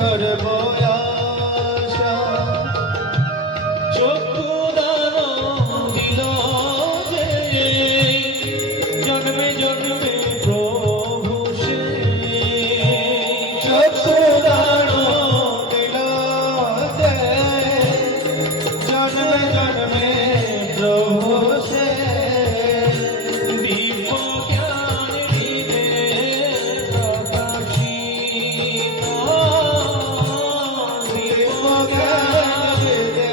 সর্বয়াশা চক্ষুদান দিল যে জন্মে জন্মে প্রভু সে চক্ষুদান দিল যে জন্মে জন্মে প্রভু সে দিব্য জ্ঞান দিলে প্রকাশিত দিব্য জ্ঞান দিলে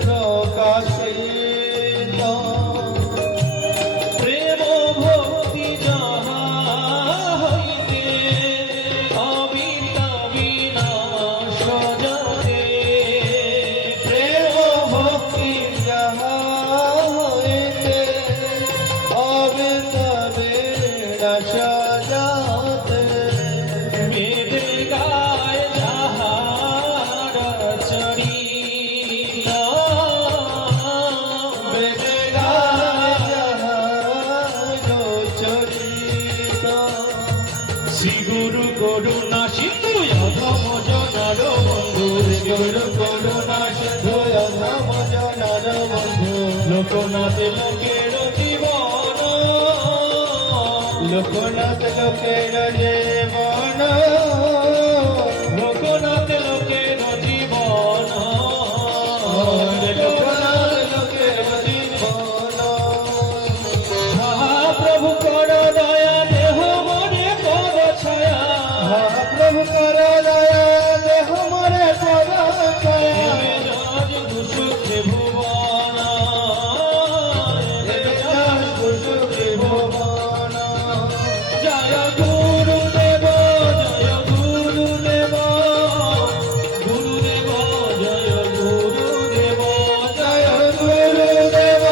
প্রকাশিত প্রেম ভক্তি যাহা হইতে অবিদ্যা বিনাশ যাতে প্রেম ভক্তি যাহা হইতে অবিদ্যা বিনাশ যাতে মেঘে গায় যাহার চরিতা মেঘে গায় যাহার চরিতা শ্রী গুরু করুণা সিন্ধু অধম জনার বন্ধু গুরু করুণা সিন্ধু অধম জনার বন্ধু লোকনাথ লোকের জীবন লোকনাথ লোকের জীবন লোকনাথ লোকের জীবন লোকনাথ লোকের জীবন মহাপ্রভু কর দয়া দেহ মনে পদ ছায়া মহাপ্রভু কর দয়া দেহ মনে পদ ছায়া রাজ দুষুকে ভুবন রাজ দুষুকে ভুবন জয় গুরুদেব জয় গুরুদেব গুরুদেব জয় গুরুদেব জয় গুরুদেব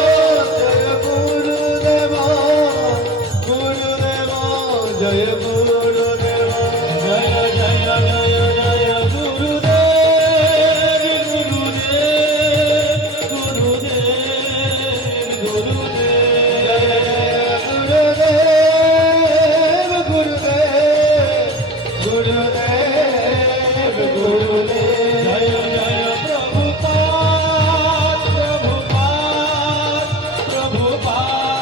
জয় গুরুদেব গুরুদেব জয় গুরুদেব জয় জয় জয় জয় গুরুদেব গুরুদেব গুরুদেব গুরুদেব জয় জয় গুরুদেব গুরুদেব গুরুদেব গুরুদেব জয় জয় প্রভুপাদ প্রভুপাদ প্রভুপাদ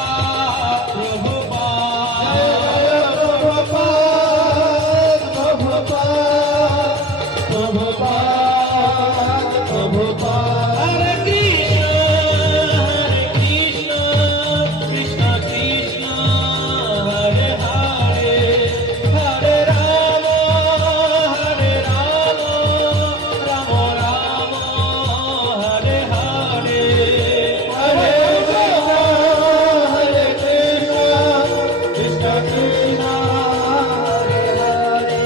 প্রভুপাদ জয় প্রভুপাদ প্রভুপাদ প্রভুপাদ প্রভুপাদ হরে কৃষ্ণ কৃষ্ণ কৃষ্ণ হরে হরে হরে রাম রাম রাম হরে হরে হরে কৃষ্ণ হরে কৃষ্ণ কৃষ্ণ কৃষ্ণ হরে হরে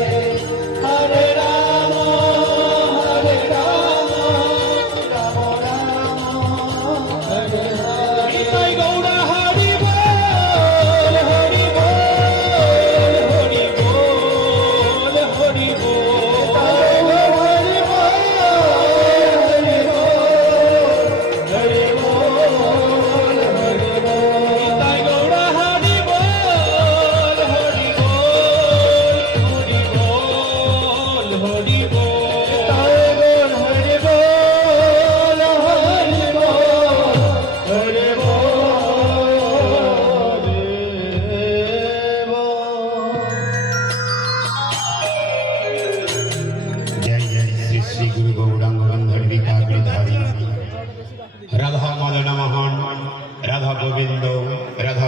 হরে রাম রাম রাম হরে হরে নিতাই গৌড় হরি বল হরি বল হরি বল হরি বল হরি বল হরি বল হরি বল নিতাই গৌড় হরি বল হরি বল হরি বল হরি বল নিতাই গৌড় হরি বল হরি বল হরি বল जय जय श्री श्री गुरु गौरांग गंधर्वी काकड़धारी राधा मदन मोहन राधा गोविंद राधा